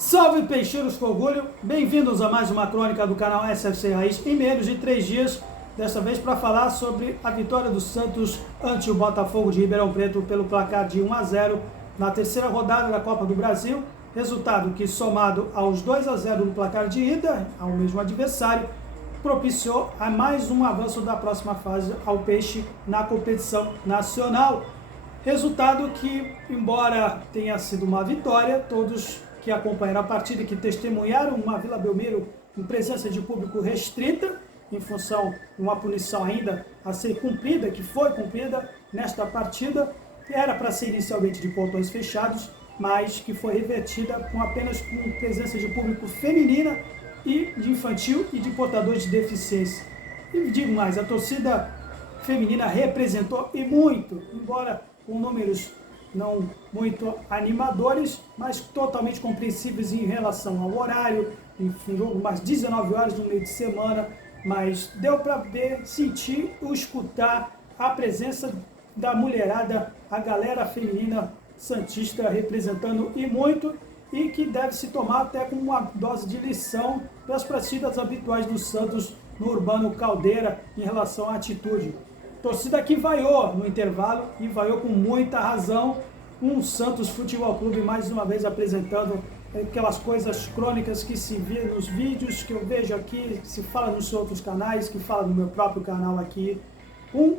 Salve peixeiros com orgulho, bem-vindos a mais uma crônica do canal SFC Raiz em menos de 3 dias, desta vez para falar sobre a vitória do Santos ante o Botafogo de Ribeirão Preto pelo placar de 1-0 na terceira rodada da Copa do Brasil, resultado que somado aos 2-0 no placar de ida, ao mesmo adversário, propiciou a mais um avanço da próxima fase ao Peixe na competição nacional. Resultado que, embora tenha sido uma vitória, todos que acompanharam a partida e que testemunharam uma Vila Belmiro em presença de público restrita, em função de uma punição ainda a ser cumprida, que foi cumprida nesta partida, que era para ser inicialmente de portões fechados, mas que foi revertida apenas com presença de público feminina e de infantil e de portadores de deficiência. E digo mais, a torcida feminina representou e muito, embora com números não muito animadores, mas totalmente compreensíveis em relação ao horário, enfim, jogo mais 19 horas no meio de semana, mas deu para ver, sentir ou escutar a presença da mulherada, a galera feminina santista representando e muito, e que deve se tomar até como uma dose de lição das partidas habituais do Santos no Urbano Caldeira em relação à atitude. Torcida que vaiou no intervalo e vaiou com muita razão, um Santos Futebol Clube mais uma vez apresentando aquelas coisas crônicas que se vê nos vídeos, que eu vejo aqui, que se fala nos outros canais, que fala no meu próprio canal aqui,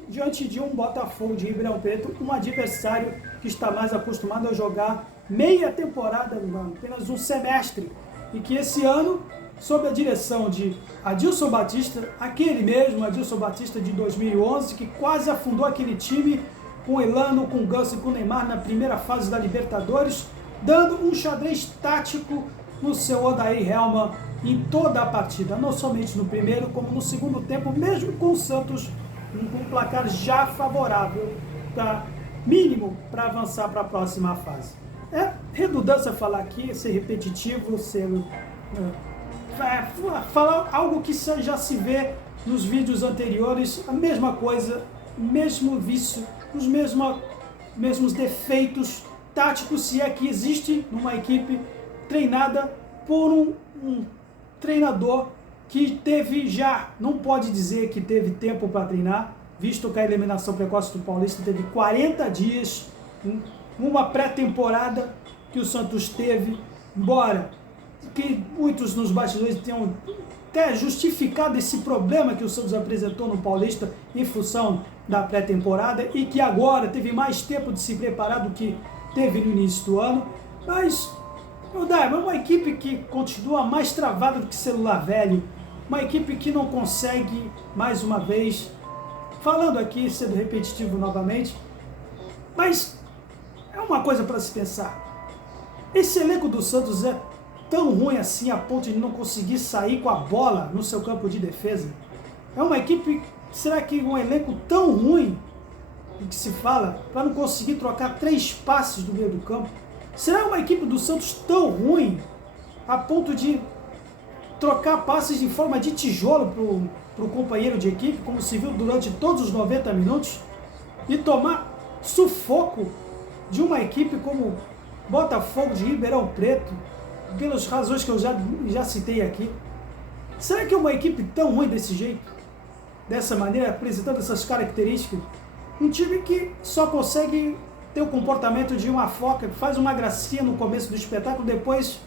diante de um Botafogo de Ribeirão Preto, um adversário que está mais acostumado a jogar meia temporada, apenas um semestre, e que esse ano, sob a direção de Adilson Batista, aquele mesmo Adilson Batista de 2011, que quase afundou aquele time com Elano, com Ganso e com Neymar na primeira fase da Libertadores, dando um xadrez tático no seu Odair Hellmann em toda a partida, não somente no primeiro, como no segundo tempo, mesmo com o Santos com um placar já favorável, mínimo para avançar para a próxima fase. É redundância falar aqui, ser repetitivo, falar algo que já se vê nos vídeos anteriores, a mesma coisa, o mesmo vício, os mesmos defeitos táticos, se é que existe numa equipe treinada por um treinador que teve não pode dizer que teve tempo para treinar, visto que a eliminação precoce do Paulista teve 40 dias, uma pré-temporada que o Santos teve, embora que muitos nos bastidores tenham até justificado esse problema que o Santos apresentou no Paulista em função da pré-temporada e que agora teve mais tempo de se preparar do que teve no início do ano, mas é uma equipe que continua mais travada do que celular velho, uma equipe que não consegue, mais uma vez, falando aqui, sendo repetitivo novamente, mas é uma coisa para se pensar. Esse elenco do Santos é tão ruim assim a ponto de não conseguir sair com a bola no seu campo de defesa? É uma equipe, será que um elenco tão ruim, que se fala, para não conseguir trocar 3 passes do meio do campo? Será uma equipe do Santos tão ruim a ponto de trocar passes de forma de tijolo para o companheiro de equipe, como se viu durante todos os 90 minutos, e tomar sufoco de uma equipe como Botafogo de Ribeirão Preto, pelas razões que eu já citei aqui? Será que é uma equipe tão ruim desse jeito, dessa maneira, apresentando essas características? Um time que só consegue ter o comportamento de uma foca, que faz uma gracinha no começo do espetáculo, depois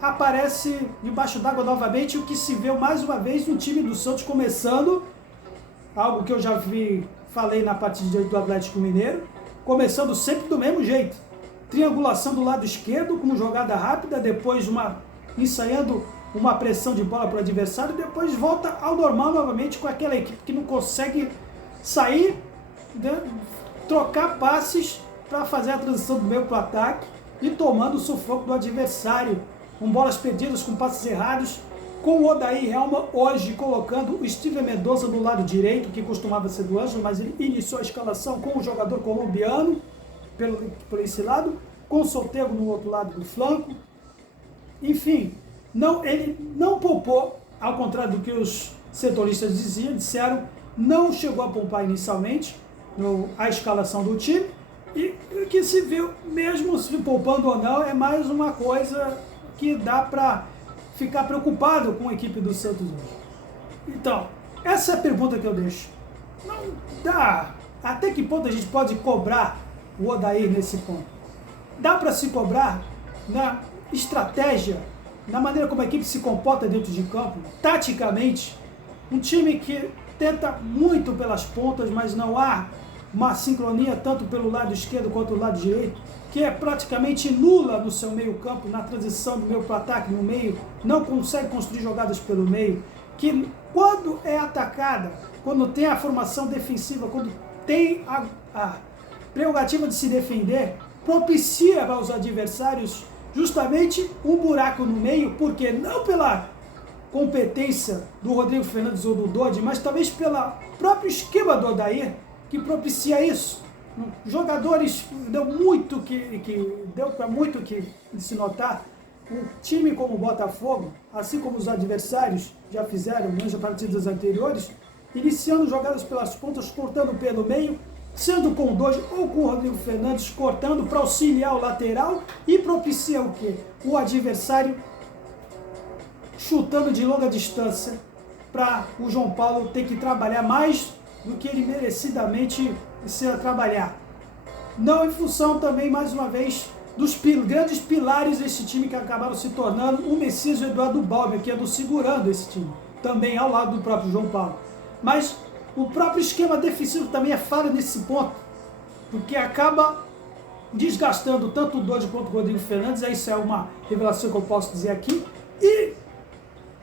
aparece debaixo d'água novamente, o que se vê mais uma vez no time do Santos começando, algo que eu já falei na partida do Atlético Mineiro, começando sempre do mesmo jeito. Triangulação do lado esquerdo, com jogada rápida, depois ensaiando uma pressão de bola para o adversário, depois volta ao normal novamente com aquela equipe que não consegue sair, trocar passes para fazer a transição do meio para o ataque e tomando o sufoco do adversário, com bolas perdidas, com passes errados, com o Odair Hellmann hoje colocando o Steven Mendoza no lado direito, que costumava ser do Ângelo, mas ele iniciou a escalação com o jogador colombiano por esse lado, com o Soteldo no outro lado do flanco. Enfim, ele não poupou, ao contrário do que os setoristas disseram, não chegou a poupar inicialmente a escalação do time, e o que se viu, mesmo se poupando ou não, é mais uma coisa que dá para ficar preocupado com a equipe do Santos hoje. Então, essa é a pergunta que eu deixo. Não dá. Até que ponto a gente pode cobrar o Odair nesse ponto? Dá para se cobrar na estratégia, na maneira como a equipe se comporta dentro de campo, taticamente. Um time que tenta muito pelas pontas, mas não há uma sincronia tanto pelo lado esquerdo quanto do lado direito, que é praticamente nula no seu meio campo, na transição do meio para o ataque no meio, não consegue construir jogadas pelo meio, que quando é atacada, quando tem a formação defensiva, quando tem a prerrogativa de se defender, propicia aos adversários justamente um buraco no meio, porque não pela competência do Rodrigo Fernandes ou do Dodi, mas talvez pelo próprio esquema do Odair, que propicia isso. Jogadores, deu para muito que se notar. Um time como o Botafogo, assim como os adversários já fizeram nas partidas anteriores, iniciando jogadas pelas pontas, cortando pelo meio, sendo com o Dodi ou com o Rodrigo Fernandes, cortando para auxiliar o lateral e propicia o quê? O adversário chutando de longa distância para o João Paulo ter que trabalhar mais do que ele merecidamente precisa trabalhar. Não em função também, mais uma vez, dos grandes pilares desse time que acabaram se tornando o Messias e o Eduardo Balmer, que andam segurando esse time, também ao lado do próprio João Paulo. Mas o próprio esquema defensivo também é falho nesse ponto, porque acaba desgastando tanto o Dodi quanto o Rodrigo Fernandes, isso é uma revelação que eu posso dizer aqui, e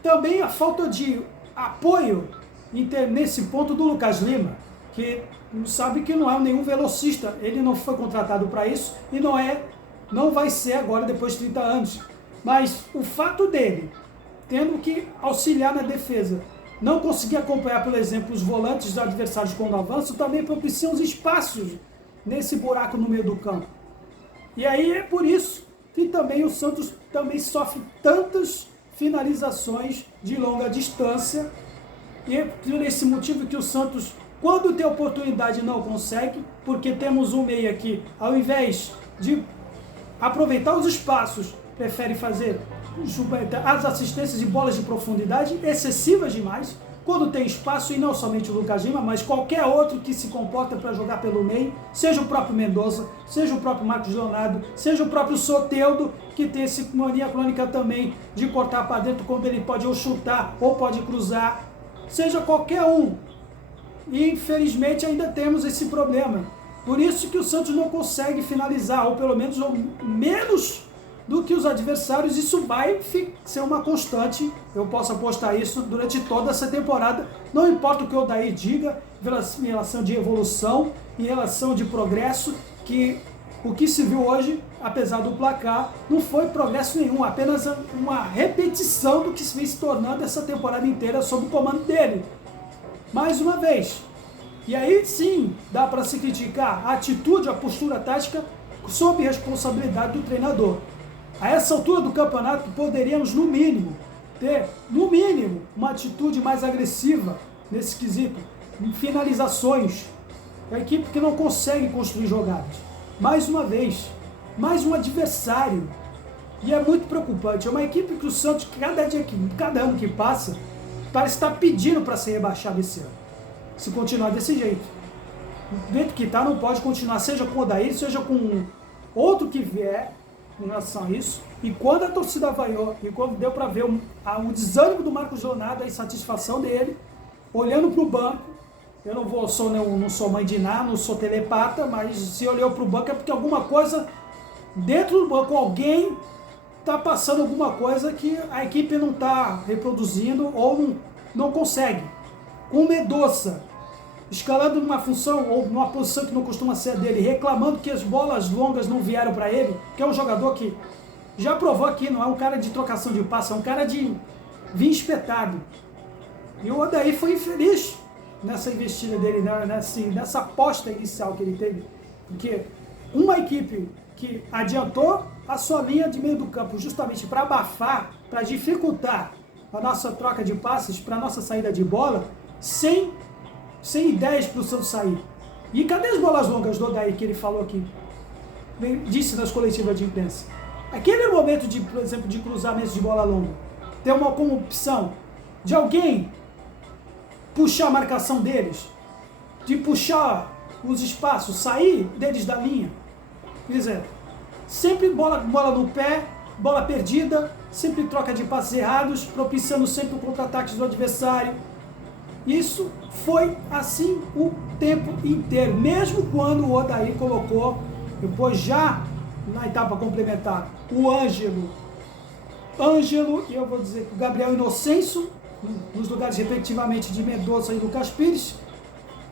também a falta de apoio nesse ponto do Lucas Lima, que sabe que não é nenhum velocista, ele não foi contratado para isso e não vai ser agora depois de 30 anos. Mas o fato dele, tendo que auxiliar na defesa, não conseguir acompanhar, por exemplo, os volantes dos adversários quando avançam, também propicia os espaços nesse buraco no meio do campo. E aí é por isso que também o Santos também sofre tantas finalizações de longa distância, e é por esse motivo que o Santos, quando tem oportunidade, não consegue, porque temos um meia que, ao invés de aproveitar os espaços, prefere fazer as assistências e bolas de profundidade excessivas demais, quando tem espaço, e não somente o Lucas Lima, mas qualquer outro que se comporta para jogar pelo meio, seja o próprio Mendonça, seja o próprio Marcos Leonardo, seja o próprio Soteldo, que tem essa mania crônica também de cortar para dentro quando ele pode ou chutar ou pode cruzar, seja qualquer um. E infelizmente ainda temos esse problema. Por isso que o Santos não consegue finalizar, ou pelo menos menos do que os adversários. Isso vai ser uma constante, eu posso apostar isso durante toda essa temporada, não importa o que o Odair diga em relação de evolução, em relação de progresso, que o que se viu hoje, apesar do placar, não foi progresso nenhum, apenas uma repetição do que se vem se tornando essa temporada inteira sob o comando dele. Mais uma vez, e aí sim dá para se criticar a atitude, a postura tática sob responsabilidade do treinador. A essa altura do campeonato poderíamos no mínimo ter uma atitude mais agressiva nesse quesito, em finalizações. É a equipe que não consegue construir jogadas. Mais uma vez, mais um adversário. E é muito preocupante. É uma equipe que o Santos, cada ano que passa, parece estar pedindo para ser rebaixado esse ano. Se continuar desse jeito. Do jeito que está, não pode continuar, seja com o Odair, seja com outro que vier em relação a isso. E quando a torcida vaiou, e quando deu para ver o desânimo do Marcos Leonardo, a insatisfação dele, olhando para o banco, eu não sou mãe de nada, não sou telepata, mas se olhou para o banco é porque alguma coisa dentro do banco, alguém está passando alguma coisa que a equipe não está reproduzindo ou não consegue. Com o Mendonça escalando numa função ou numa posição que não costuma ser dele, reclamando que as bolas longas não vieram para ele, que é um jogador que já provou aqui, não é um cara de trocação de passe, é um cara de vir espetado. E o Odair foi infeliz nessa investida dele, nessa aposta inicial que ele teve, porque uma equipe que adiantou a sua linha de meio do campo justamente para abafar, para dificultar a nossa troca de passes, para a nossa saída de bola, sem ideias para o Santos sair. E cadê as bolas longas do Odair que ele falou aqui? Disse nas coletivas de imprensa. Aquele era o momento, de, por exemplo, de cruzamentos de bola longa. Ter uma como opção de alguém puxar a marcação deles, de puxar os espaços, sair deles da linha. Quer dizer, sempre bola no pé, bola perdida, sempre troca de passes errados, propiciando sempre o contra-ataque do adversário. Isso foi assim o tempo inteiro, mesmo quando o Odair colocou, depois já na etapa complementar, o Ângelo, e eu vou dizer que o Gabriel Inocêncio, nos lugares respectivamente de Mendonça e Lucas Pires.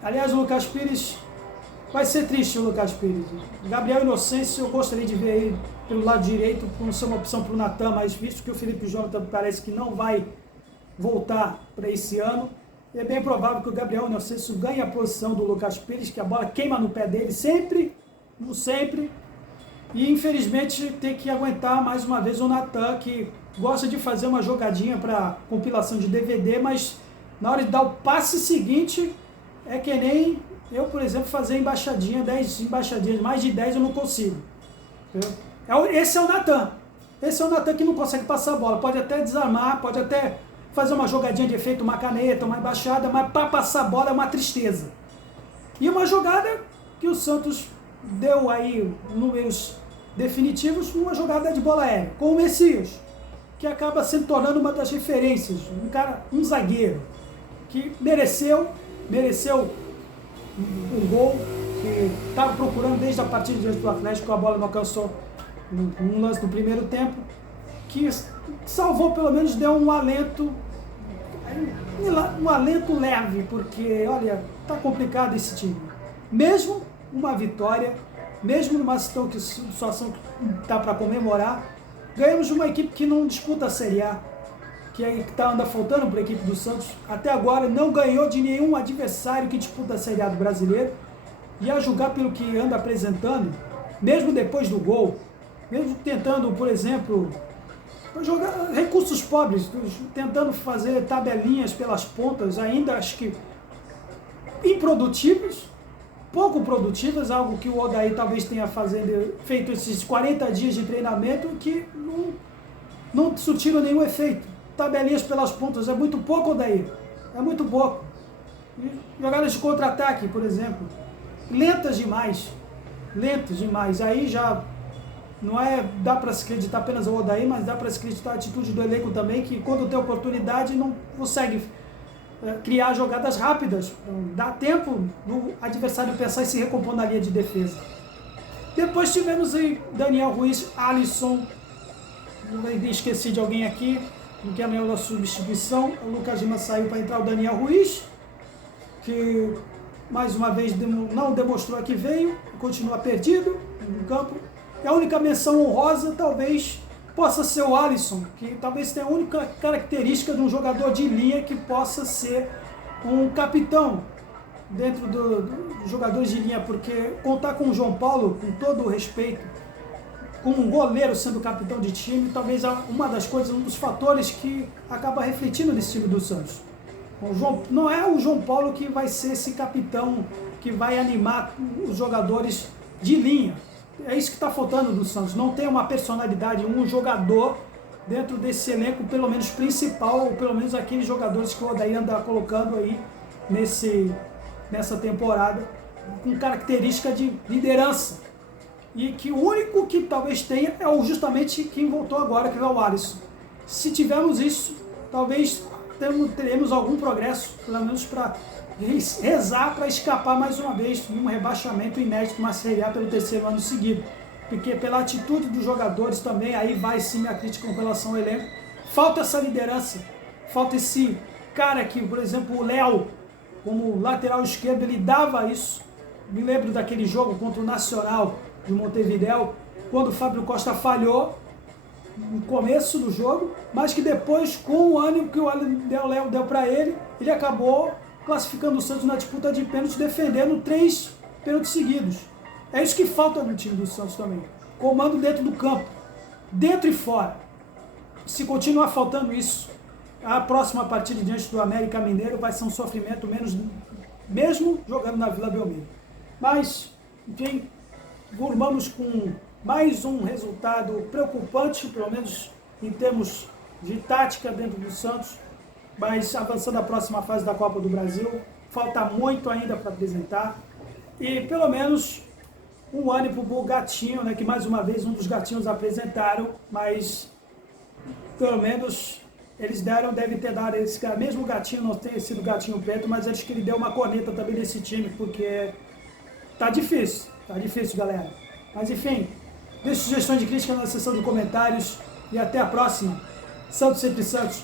Aliás, o Lucas Pires, vai ser triste o Lucas Pires. Gabriel Inocêncio, eu gostaria de ver ele pelo lado direito, por não ser uma opção para o Natan, mas visto que o Felipe Jonathan parece que não vai voltar para esse ano, é bem provável que o Gabriel Inocêncio ganhe a posição do Lucas Pires, que a bola queima no pé dele sempre, e infelizmente tem que aguentar mais uma vez o Natan, que gosta de fazer uma jogadinha para compilação de DVD, mas na hora de dar o passe seguinte, é que nem eu, por exemplo, fazer embaixadinha, 10 embaixadinhas, mais de 10 eu não consigo. Esse é o Natan. Esse é o Natan que não consegue passar a bola. Pode até desarmar, pode até fazer uma jogadinha de efeito, uma caneta, uma embaixada, mas para passar a bola é uma tristeza. E uma jogada que o Santos deu aí números definitivos, uma jogada de bola aérea, com o Messias, que acaba se tornando uma das referências, um zagueiro que mereceu um gol, que estava procurando desde a partida diante do Atlético, a bola não alcançou um lance do primeiro tempo, que salvou, pelo menos deu um alento leve, porque, olha, tá complicado esse time. Mesmo uma vitória, mesmo numa situação que dá para comemorar, ganhamos uma equipe que não disputa a Série A, que anda faltando para a equipe do Santos. Até agora não ganhou de nenhum adversário que disputa a Série A do Brasileiro. E a julgar pelo que anda apresentando, mesmo depois do gol, mesmo tentando, por exemplo, jogar recursos pobres, tentando fazer tabelinhas pelas pontas, ainda acho que improdutivas, pouco produtivas, algo que o Odair talvez tenha feito esses 40 dias de treinamento que não surtiram nenhum efeito. Tabelinhas pelas pontas é muito pouco, Odair, é muito pouco. Jogadas de contra-ataque, por exemplo, lentas demais, aí já não dá para se acreditar apenas ao Odair, mas dá para se acreditar a atitude do elenco também, que quando tem oportunidade não consegue criar jogadas rápidas, dá tempo do adversário pensar e se recompor na linha de defesa. Depois tivemos aí Daniel Ruiz, Alisson, esqueci de alguém aqui, que é a substituição, o Lucas Lima saiu para entrar o Daniel Ruiz, que mais uma vez não demonstrou que veio, continua perdido no campo. E a única menção honrosa talvez possa ser o Alisson, que talvez tenha a única característica de um jogador de linha que possa ser um capitão dentro dos jogadores de linha, porque contar com o João Paulo, com todo o respeito, como um goleiro sendo capitão de time, talvez uma das coisas, um dos fatores que acaba refletindo nesse time do Santos. Não é o João Paulo que vai ser esse capitão que vai animar os jogadores de linha. É isso que está faltando no Santos. Não tem uma personalidade, um jogador dentro desse elenco, pelo menos principal, ou pelo menos aqueles jogadores que o Odair anda colocando aí nessa temporada, com característica de liderança. E que o único que talvez tenha é justamente quem voltou agora, que é o Alisson. Se tivermos isso, talvez teremos algum progresso, pelo menos para rezar para escapar mais uma vez de um rebaixamento inédito na Série A pelo terceiro ano seguido. Porque pela atitude dos jogadores também, aí vai sim minha crítica com relação ao elenco, falta essa liderança, falta esse cara que, por exemplo, o Léo, como lateral esquerdo, ele dava isso. Me lembro daquele jogo contra o Nacional de Montevidéu, quando o Fábio Costa falhou no começo do jogo, mas que depois, com o ânimo que o Léo deu para ele, ele acabou classificando o Santos na disputa de pênaltis, defendendo 3 pênaltis seguidos. É isso que falta no time do Santos também. Comando dentro do campo, dentro e fora. Se continuar faltando isso, a próxima partida diante do América Mineiro vai ser um sofrimento, mesmo jogando na Vila Belmiro. Mas, enfim, vamos com mais um resultado preocupante, pelo menos em termos de tática dentro do Santos, mas avançando à próxima fase da Copa do Brasil, falta muito ainda para apresentar, e pelo menos um ânimo para o Gatinho, né, que mais uma vez um dos gatinhos apresentaram, mas pelo menos eles deve ter dado esse cara, mesmo o Gatinho não ter sido Gatinho Preto, mas acho que ele deu uma corneta também nesse time, porque tá difícil, galera. Mas enfim, deixe sugestões de crítica na seção de comentários e até a próxima. Santos sempre Santos.